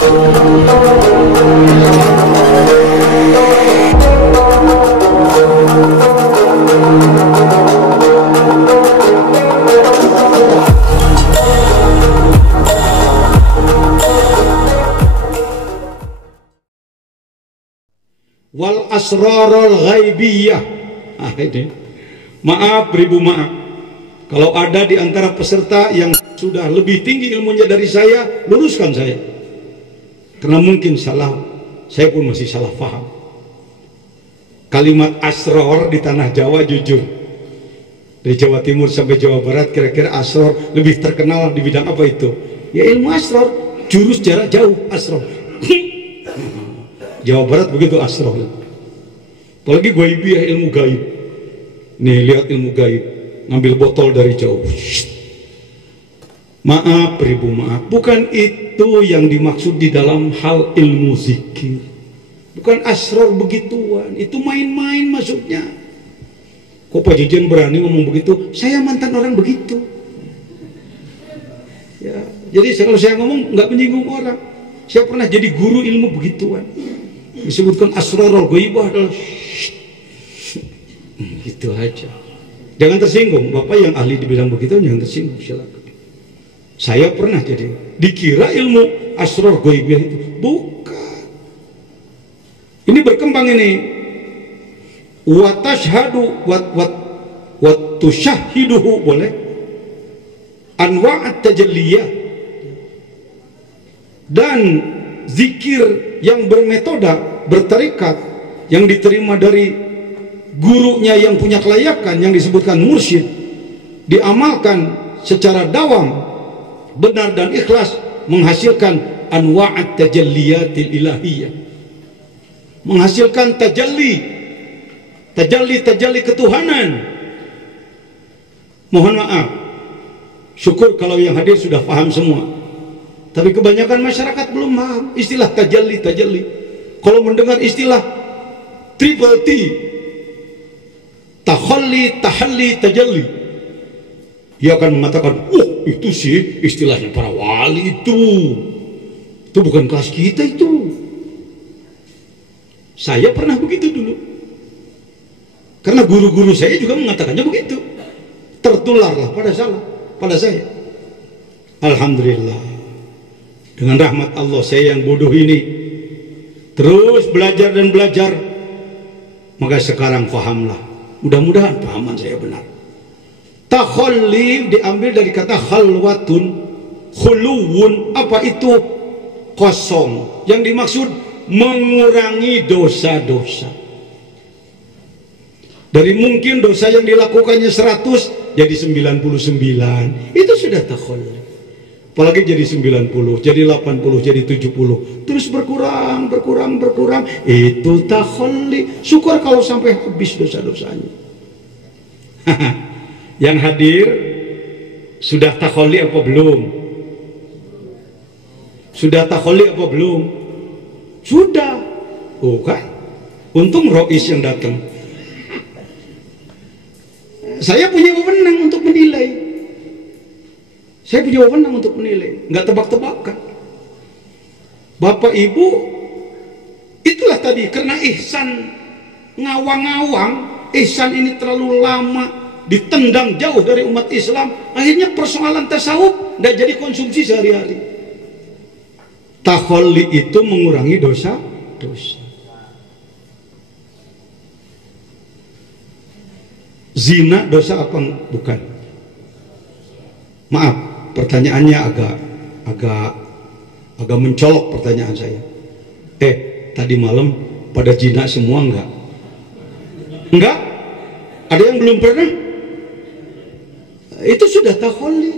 Wal asrarul ghaibiyah. Ini maaf, beribu maaf kalau ada di antara peserta yang sudah lebih tinggi ilmunya dari saya, luruskan saya, karena mungkin salah, saya pun masih salah paham. Kalimat asrar di tanah Jawa, jujur dari Jawa Timur sampai Jawa Barat, kira-kira asrar lebih terkenal di bidang apa itu? Ya ilmu asrar, jurus jarak jauh asrar. Jawa Barat begitu asrar. Apalagi ghaibiyah, ilmu gaib. Nih lihat ilmu gaib, ngambil botol dari jauh. Maaf, beribu maaf, bukan itu yang dimaksud di dalam hal ilmu zikir. Bukan asrar begituan, itu main-main maksudnya. Kok Pak Jejen berani ngomong begitu? Saya mantan orang begitu. Ya, jadi kalau saya ngomong nggak menyinggung orang. Saya pernah jadi guru ilmu begituan. Disebutkan asrarul ghaibah adalah gitu aja. Jangan tersinggung, Bapak yang ahli di bidang begitu jangan tersinggung, silakan. Saya pernah jadi dikira ilmu asrar ghaibiyah itu bukan. Ini berkembang ini. Wa tashhadu wa tusyahhiduhu, boleh. Anwa'at tajalliyah. Dan zikir yang bermetoda, bertarikat, yang diterima dari gurunya yang punya kelayakan, yang disebutkan mursyid, diamalkan secara dawam, benar dan ikhlas, menghasilkan anwa'at tajalliyatil ilahiyah, menghasilkan tajalli ketuhanan. Mohon maaf, syukur kalau yang hadir sudah paham semua, tapi kebanyakan masyarakat belum paham istilah tajalli. Kalau mendengar istilah triple T, takhalli, tahalli, tajalli, dia akan mengatakan, oh itu sih istilahnya para wali, itu bukan kelas kita itu. Saya pernah begitu dulu, karena guru-guru saya juga mengatakannya begitu. Tertularlah pada saya. Alhamdulillah, dengan rahmat Allah, saya yang bodoh ini terus belajar dan belajar, maka sekarang pahamlah. Mudah-mudahan pahaman saya benar. Takhalli diambil dari kata khalwatun, khuluwun, apa itu? Kosong. Yang dimaksud mengurangi dosa-dosa. Dari mungkin dosa yang dilakukannya 100 jadi 99, itu sudah takhalli. Apalagi jadi 90, jadi 80, jadi 70, terus berkurang, itu takhalli. Syukur kalau sampai habis dosa-dosanya. Yang hadir sudah takhalli apa belum? Sudah takhalli apa belum? Sudah. Oh kan? Untung Rois yang datang. Saya punya wewenang untuk menilai. Saya punya wewenang untuk menilai, nggak tebak-tebakan. Bapak Ibu, itulah tadi, karena ihsan ngawang-ngawang, ihsan ini terlalu lama ditendang jauh dari umat Islam, akhirnya persoalan tasawuf nggak jadi konsumsi sehari-hari. Takhalli itu mengurangi dosa-dosa. Zina dosa apa? Bukan. Maaf, pertanyaannya agak mencolok pertanyaan saya. Tadi malam pada zina semua enggak? Enggak? Ada yang belum pernah? Itu sudah takhalli.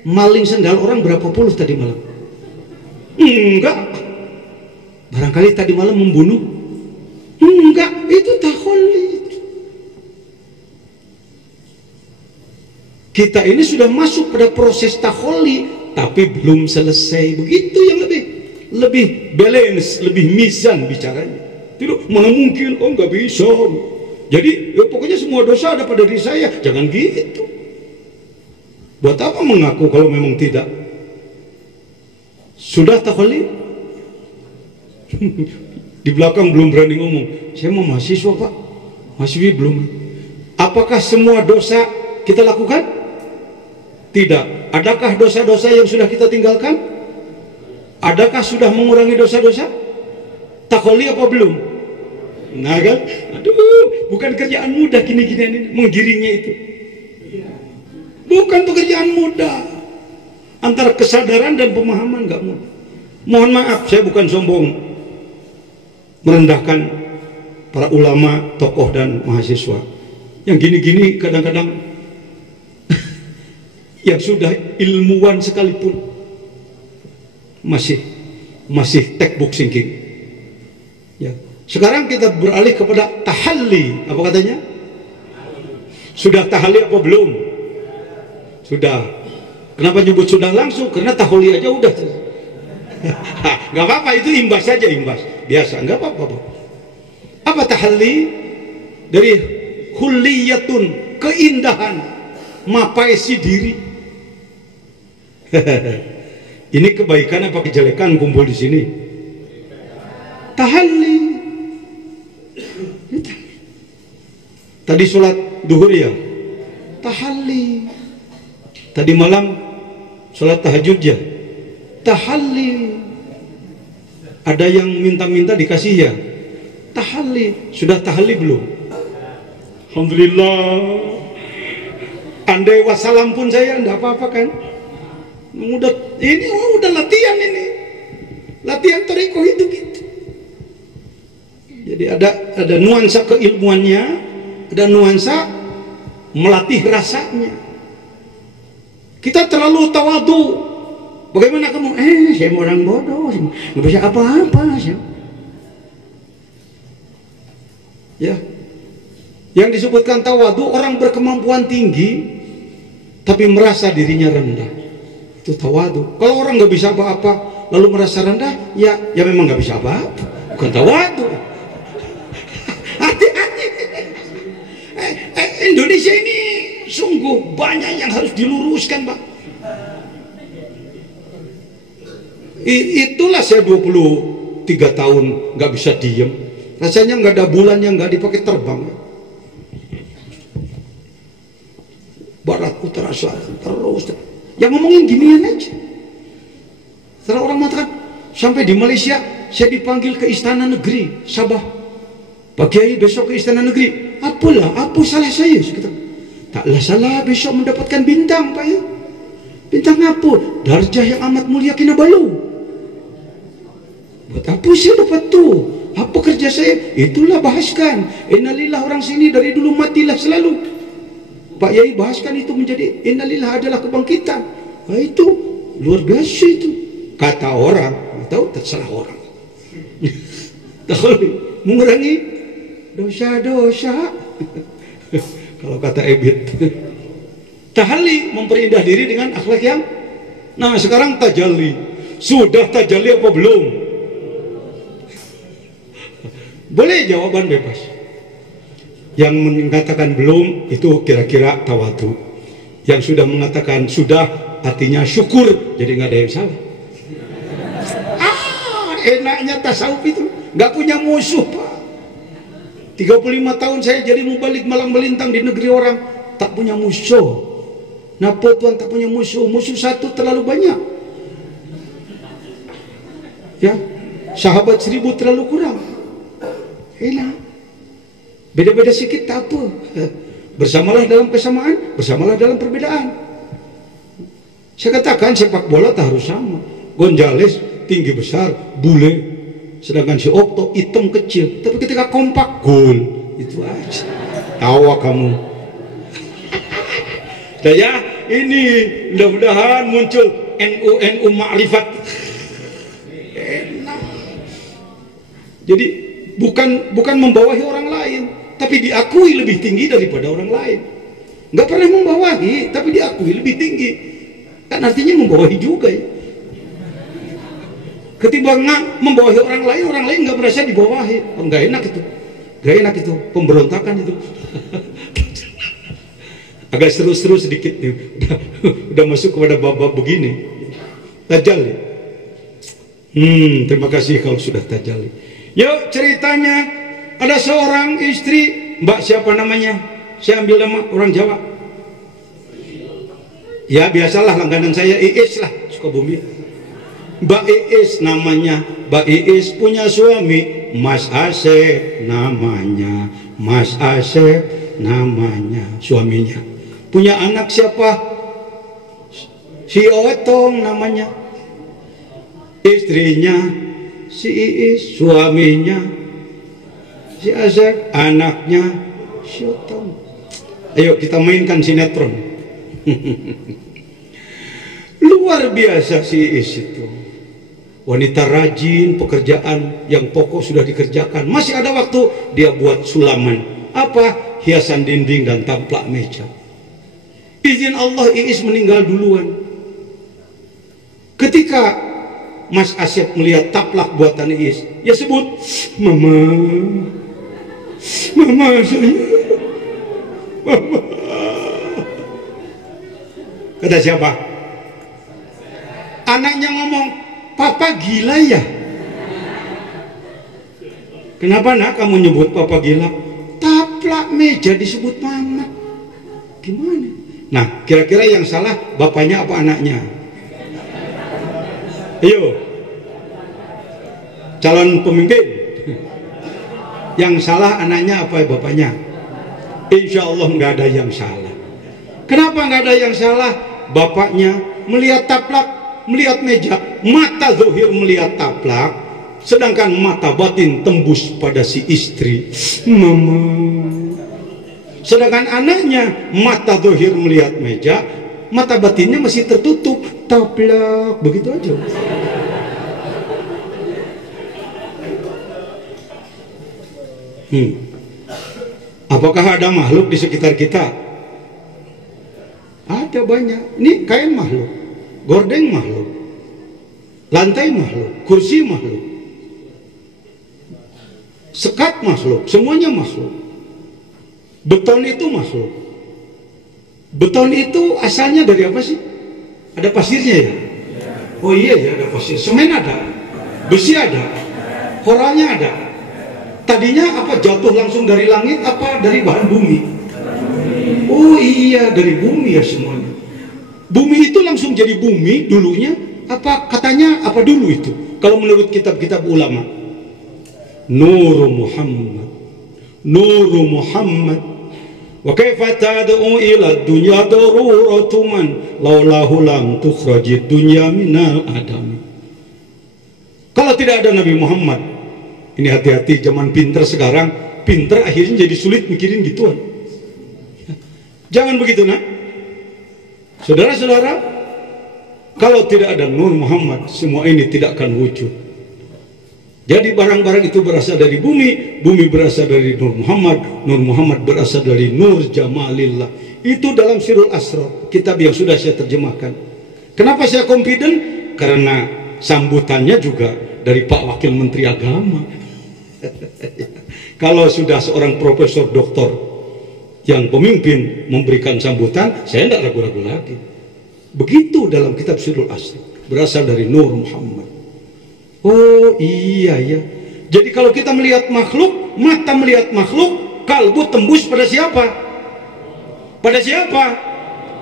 Maling sendal orang berapa puluh tadi malam? Enggak. Barangkali tadi malam membunuh? Enggak, itu takhalli. Kita ini sudah masuk pada proses takhalli, tapi belum selesai. Begitu yang lebih balance, lebih mizan bicaranya. Tidak, mana mungkin, oh nggak bisa. Jadi ya pokoknya semua dosa ada pada diri saya. Jangan gitu. Buat apa mengaku kalau memang tidak? Sudah tahlil? Di belakang belum berani ngomong. Saya mau mahasiswa Pak, mahasiswi belum. Apakah semua dosa kita lakukan? Tidak. Adakah dosa-dosa yang sudah kita tinggalkan? Adakah sudah mengurangi dosa-dosa? Tahlil apa belum? Nah kan, aduh, bukan kerjaan mudah gini-ginian ini, menggiringnya itu. Bukan pekerjaan mudah. Antara kesadaran dan pemahaman nggak mudah. Mohon maaf, saya bukan sombong merendahkan para ulama, tokoh dan mahasiswa. Yang gini-gini kadang-kadang yang sudah ilmuwan sekalipun masih textbook thinking. Ya. Sekarang kita beralih kepada tahalli. Apa katanya? Sudah tahalli apa belum? Sudah. Kenapa nyebut sudah langsung? Karena tahalli aja udah. Gak apa-apa, itu imbas saja, imbas. Biasa, gak apa-apa. Apa tahalli? Dari hulliyatun, keindahan, mapaisi diri. Ini kebaikan apa kejelekan kumpul di sini? Tahalli. Tadi sholat duhur ya, tahalli. Tadi malam sholat tahajud ya, tahalli. Ada yang minta-minta dikasih ya, tahalli. Sudah tahalli belum? Alhamdulillah. Andai wassalam pun saya enggak apa-apa kan. Udah latihan ini. Latihan thariqah itu gitu. Jadi ada nuansa keilmuannya, ada nuansa melatih rasanya. Kita terlalu tawadu. Bagaimana kamu? Saya orang bodoh, nggak bisa apa-apa. Ya, yang disebutkan tawadu, orang berkemampuan tinggi tapi merasa dirinya rendah. Itu tawadu. Kalau orang nggak bisa apa-apa lalu merasa rendah, ya memang nggak bisa apa-apa. Bukan tawadu. Hati-hati. Indonesia ini sungguh banyak yang harus diluruskan, Pak. Itulah saya 23 tahun nggak bisa diem. Rasanya nggak ada bulan yang nggak dipakai terbang. Barat, utara, selatan, terus. Yang ngomongin ginian aja. Setelah orang mengatakan, sampai di Malaysia saya dipanggil ke Istana Negeri Sabah. Pak Kiai besok ke Istana Negeri. Apa salah saya? Taklah salah besok mendapatkan bintang, Pak ya. Bintang apa? Darjah yang amat mulia Kinabalu. Buat apa saya dapat tuh? Apa kerja saya? Itulah bahaskan. Innalillah, orang sini dari dulu matilah selalu. Pak Yai bahaskan itu menjadi innalillah adalah kebangkitan. Nah, itu luar biasa itu. Kata orang, tahu terserah orang. Mengurangi dosa-dosa. Kalau kata Ebit. Tahalli, memperindah diri dengan akhlak yang. Nah, sekarang tajalli. Sudah tajalli apa belum? Boleh jawaban bebas. Yang mengatakan belum itu kira-kira tawadu. Yang sudah mengatakan sudah artinya syukur, jadi nggak ada yang salah. Enaknya tasawuf itu nggak punya musuh, Pak. 35 tahun saya jadi mubalik malang melintang di negeri orang, tak punya musuh. Napa Tuhan tak punya musuh? Musuh satu terlalu banyak. Ya, sahabat 1000 terlalu kurang. Enak. Beda-beda sedikit tak apa. Bersamalah dalam kesamaan, bersamalah dalam perbedaan. Saya katakan sepak bola tak harus sama. Gonzales tinggi besar, bule, sedangkan si Okto hitam kecil. Tapi ketika kompak, gol. Itu aja. Tawa kamu. Nah ya, ini mudah-mudahan muncul NU Ma'rifat. Enak. Jadi bukan membawahi orang lain, tapi diakui lebih tinggi daripada orang lain. Nggak pernah membawahi, tapi diakui lebih tinggi. Kan artinya membawahi juga ya. Ketimbang membawahi orang lain nggak merasa dibawahi. Nggak enak itu. Nggak enak itu, pemberontakan itu. Agak seru-seru sedikit nih. Udah masuk kepada bab-bab begini. Dajjal. Terima kasih kalau sudah tajalli. Yuk ceritanya, ada seorang istri, Mbak siapa namanya? Saya ambil nama orang Jawa. Ya biasalah langganan saya Iis lah, Sukabumi. Mbak Iis namanya. Mbak Iis punya suami Mas Asep namanya. Mas Asep namanya suaminya. Punya anak siapa? Si Otong namanya. Istrinya si Iis, suaminya si Asep, anaknya si Otong. Ayo kita mainkan sinetron. Luar biasa si Iis itu. Wanita rajin, pekerjaan yang pokok sudah dikerjakan. Masih ada waktu dia buat sulaman. Apa? Hiasan dinding dan taplak meja. Izin Allah Iis meninggal duluan. Ketika Mas Asep melihat taplak buatan Iis, ya sebut, Mama, Mama saya, Mama. Kata siapa? Anaknya ngomong, Papa gila ya? Kenapa nak kamu nyebut Papa gila? Taplak meja disebut Mama. Gimana? Nah, kira-kira yang salah bapaknya apa anaknya? Ayo, calon pemimpin. Yang salah anaknya apa bapaknya? Insya Allah nggak ada yang salah. Kenapa nggak ada yang salah? Bapaknya melihat taplak, melihat meja, mata zahir melihat taplak, sedangkan mata batin tembus pada si istri, Mama. Sedangkan anaknya mata zahir melihat meja, mata batinnya masih tertutup, taplak, begitu aja. Apakah ada makhluk di sekitar kita? Ada banyak. Ini kain makhluk, gordeng makhluk, lantai makhluk, kursi makhluk, sekat makhluk, semuanya makhluk. Beton itu makhluk. Beton itu asalnya dari apa sih? Ada pasirnya ya? Oh iya ya, ada pasir. Semen ada, besi ada, koralnya ada. Tadinya apa, jatuh langsung dari langit apa dari bahan bumi? Oh iya, dari bumi ya semuanya. Bumi itu langsung jadi bumi dulunya apa, katanya apa dulu itu? Kalau menurut kitab-kitab ulama, Nur Muhammad, Nur Muhammad. Wa kaifa tad'u ila dunya daruratu man laulahu lam tukhrajid dunya minal adam. Kalau tidak ada Nabi Muhammad, ini hati-hati, zaman pinter sekarang, pinter akhirnya jadi sulit mikirin gituan. Jangan begitu nak. Saudara-saudara, kalau tidak ada Nur Muhammad, semua ini tidak akan wujud. Jadi barang-barang itu berasal dari bumi, bumi berasal dari Nur Muhammad, Nur Muhammad berasal dari Nur Jamalillah. Itu dalam Sirul Asrar, kitab yang sudah saya terjemahkan. Kenapa saya confident? Karena sambutannya juga dari Pak Wakil Menteri Agama. Kalau sudah seorang profesor doktor yang pemimpin memberikan sambutan, saya tidak ragu-ragu lagi. Begitu dalam kitab Sirul Asrar, berasal dari Nur Muhammad. Oh iya ya. Jadi kalau kita melihat makhluk, mata melihat makhluk, kalbu tembus pada siapa? Pada siapa?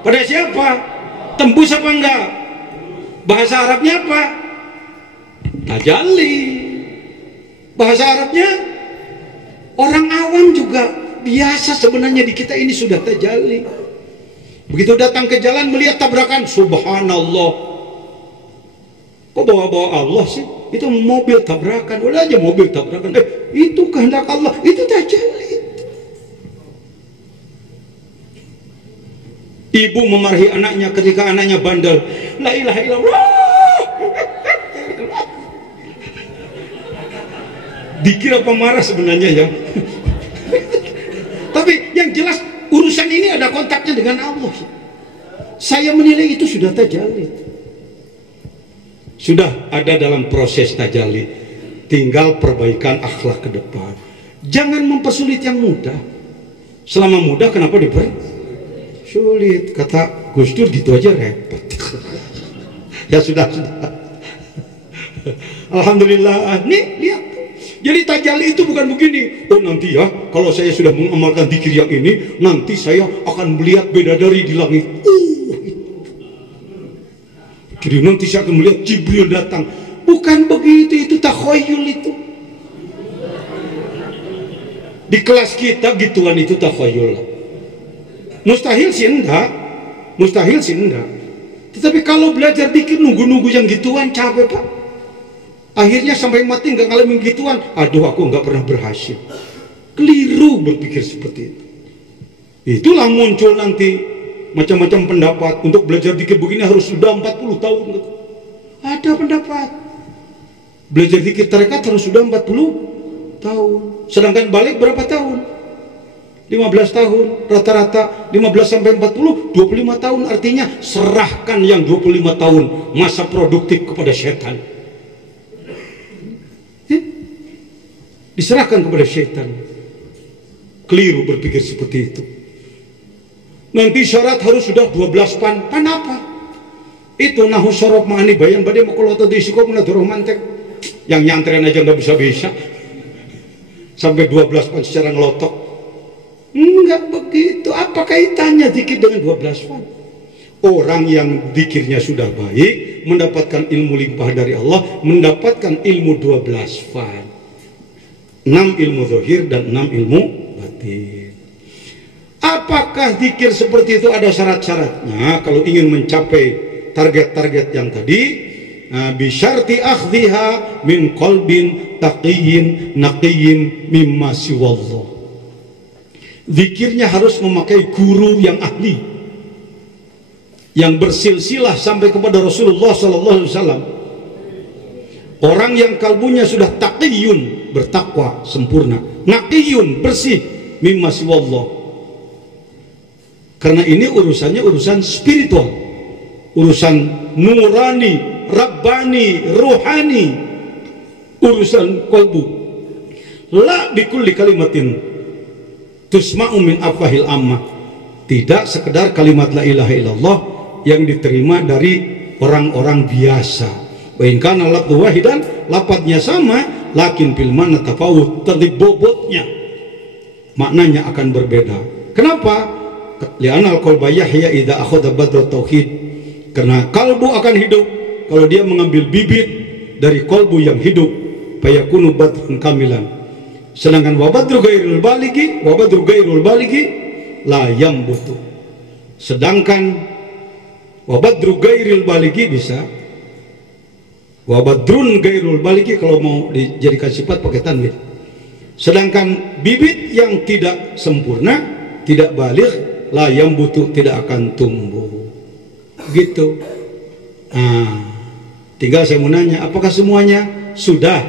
Pada siapa? Tembus apa enggak? Bahasa Arabnya apa? Tajalli. Bahasa Arabnya orang awam juga biasa sebenarnya, di kita ini sudah tajalli. Begitu datang ke jalan melihat tabrakan, subhanallah. Kok bawa-bawa Allah sih? Itu mobil tabrakan, udah aja mobil tabrakan. Itu kehendak Allah, itu tajalli. Ibu memarahi anaknya ketika anaknya bandel. La ilaha illallah. Dikira pemarah sebenarnya ya. Tapi yang jelas urusan ini ada kontaknya dengan Allah. Saya menilai itu sudah tajalli. Sudah ada dalam proses tajalli, tinggal perbaikan akhlak ke depan. Jangan mempersulit yang mudah. Selama mudah kenapa dipersulit? Kata Gus Dur gitu aja repot. Ya sudah. Alhamdulillah. Nih lihat. Jadi tajalli itu bukan begini. Oh nanti ya, kalau saya sudah mengamalkan zikir yang ini, nanti saya akan melihat bidadari di langit. Jadi nanti saya akan melihat Jibril datang. Bukan begitu, itu takhayul itu. Di kelas kita gituan itu takhayul. Mustahil sih enggak. Mustahil sih enggak. Tetapi kalau belajar zikir nunggu-nunggu yang gituan capek, Pak. Akhirnya sampai mati nggak ngalamin gituan. Aduh, aku nggak pernah berhasil. Keliru berpikir seperti itu. Itulah muncul nanti macam-macam pendapat. Untuk belajar zikir begini harus sudah 40 tahun. Ada pendapat. Belajar zikir tarekat harus sudah 40 tahun. Sedangkan balik berapa tahun? 15 tahun. Rata-rata 15 sampai 40, 25 tahun. Artinya serahkan yang 25 tahun masa produktif kepada setan. Diserahkan kepada syaitan. Keliru berpikir seperti itu. Nanti syarat harus sudah 12 pan. Pan apa? Itu nahu syarab ma'ani bayan badai makul atau disikop menaduruh mantek. Yang nyantren aja nggak bisa-bisa. Sampai 12 pan secara ngelotok. Enggak begitu. Apa kaitannya zikir dengan 12 pan? Orang yang zikirnya sudah baik, mendapatkan ilmu limpah dari Allah, mendapatkan ilmu 12 fan. 6 ilmu zahir dan 6 ilmu batin. Apakah zikir seperti itu ada syarat-syaratnya? Kalau ingin mencapai target-target yang tadi, bisyarti akhdhiha min qalbin taqiyyin naqiyyin mimma siwallah. Zikirnya harus memakai guru yang ahli, yang bersilsilah sampai kepada Rasulullah SAW. Orang yang kalbunya sudah taqiyun, bertakwa sempurna, naqiyun, bersih, mimma siwallah. Karena ini urusannya urusan spiritual, urusan nurani, rabbani, ruhani, urusan kalbu. La bikulli kalimatin tusma'u min afwahil ammah. Tidak sekedar kalimat la ilaha illallah yang diterima dari orang-orang biasa. Bahkan lafzu wahidan, lafadznya sama, lakin fil mana tafawut, terlebih bobotnya maknanya akan berbeda. Kenapa? Li'anal qalba yahya idza akhadha badra tauhid. Karena kalbu akan hidup kalau dia mengambil bibit dari kalbu yang hidup, fayakunu badrun kamilan. Sedangkan wabadru gairul baligi la yambutu. Sedangkan wabadru gairul baligi bisa, wabadrun gairul baligi kalau mau dijadikan sifat pakai tanwin. Sedangkan bibit yang tidak sempurna, tidak baligh, la yambutu, tidak akan tumbuh. Gitu. Tinggal saya mau nanya, apakah semuanya sudah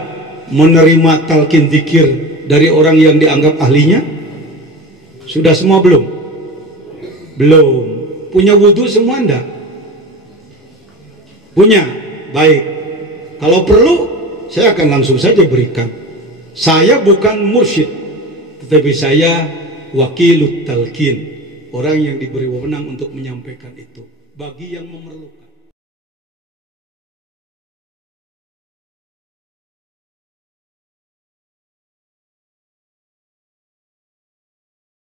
menerima talqin zikir dari orang yang dianggap ahlinya? Sudah semua belum? Belum. Punya wudhu semua enggak? Punya? Baik. Kalau perlu, saya akan langsung saja berikan. Saya bukan mursyid, tetapi saya wakilut talqin, orang yang diberi wewenang untuk menyampaikan itu bagi yang memerlukan.